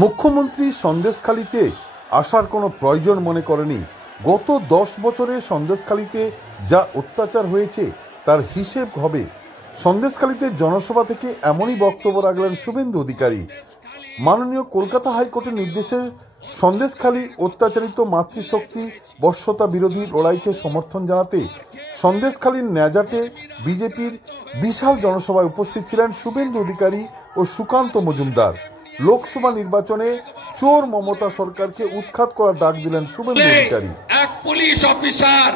মুখ্যমন্ত্রী সন্দেশখালীতে আসার কোনো প্রয়োজন মনে করেনি। গত 10 বছরে সন্দেশখালীতে যা অত্যাচার হয়েছে তার হিসেব হবে। সন্দেশখালীতে জনসভা থেকে এমনই বক্তব্য রাখলেন শুভেন্দু অধিকারী। মাননীয় কলকাতা হাইকোর্টের নির্দেশে সন্দেশখালী অত্যাচারিত মাতৃশক্তি বশ্যতা বিরোধী লড়াইকে সমর্থন জানাতে সন্দেশখালীর ন্যাজাটে বিজেপির বিশাল জনসভায় উপস্থিত ছিলেন শুভেন্দু অধিকারী ও সুকান্ত মজুমদার। লোকসভা নির্বাচনে চোর মমতা সরকারকে উৎখাত করার ডাক দিলেন শুভেন্দু অধিকারী। এক পুলিশ অফিসার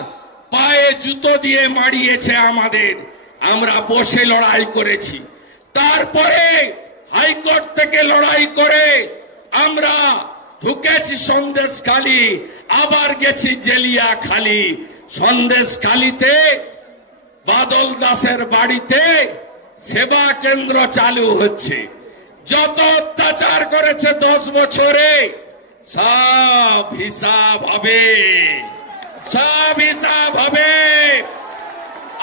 পায়ে জুতো দিয়ে মারিয়েছে আমাদের, আমরা বসে লড়াই করেছি। তারপরে হাইকোর্ট থেকে লড়াই করে আমরা ঢুকেছি সন্দেশখালী, আবার গেছি জেলিয়াখালী। সন্দেশখালীতে বাদল দাসের বাড়িতে সেবা কেন্দ্র চালু হচ্ছে। যত অত্যাচার করেছে 10 বছরে সব হিসাব হবে, সব হিসাব হবে।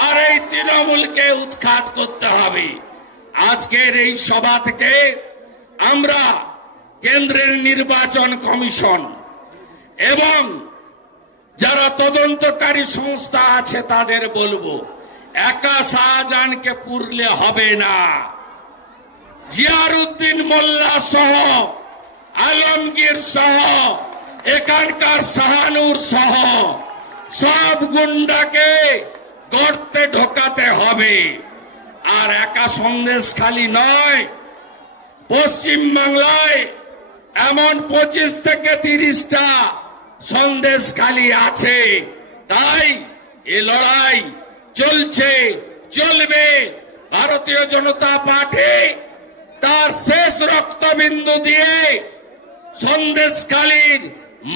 আর এই তৃণমূলকে উৎখাত করতে হবে। আজকের এই সভা থেকে আমরা কেন্দ্রের নির্বাচন কমিশন এবং যারা তদন্তকারী সংস্থা আছে তাদের বলবো, একা শাহজাহানকে পুরলে হবে না। জিয়ারউদ্দিন মোল্লা সহ, আলমগীর সহ, এখানকার শাহানুর সহ সব গুন্ডাকে গর্তে ঢোকাতে হবে। আর একা সন্দেশখালী নয়, পশ্চিম বাংলায় এমন 25 থেকে 30টা সন্দেশখালী আছে। তাই এ লড়াই চলছে, চলবে। ভারতীয় জনতা পার্টি তার শেষ রক্তবিন্দু দিয়ে সন্দেশখালীর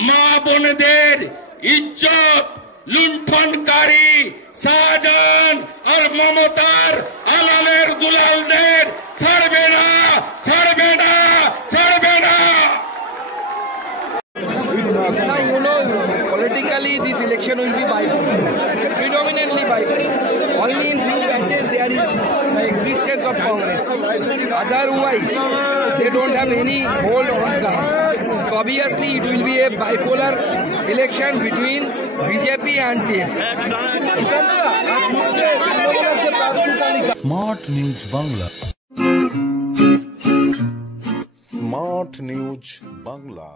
মা বোনদের ইজ্জত লুণ্ঠনকারী শাহজাহান আর মমতার আলালের দুলালদের ছাড়বে না, ছাড়বে না, ছাড়বে না। Politically, this election will be bipolar, predominantly bipolar. Only in few patches there is the existence of Congress. Otherwise, they don't have any hold on ground. So obviously, it will be a bipolar election between BJP and TF. Smart news Bangla. Smart news Bangla.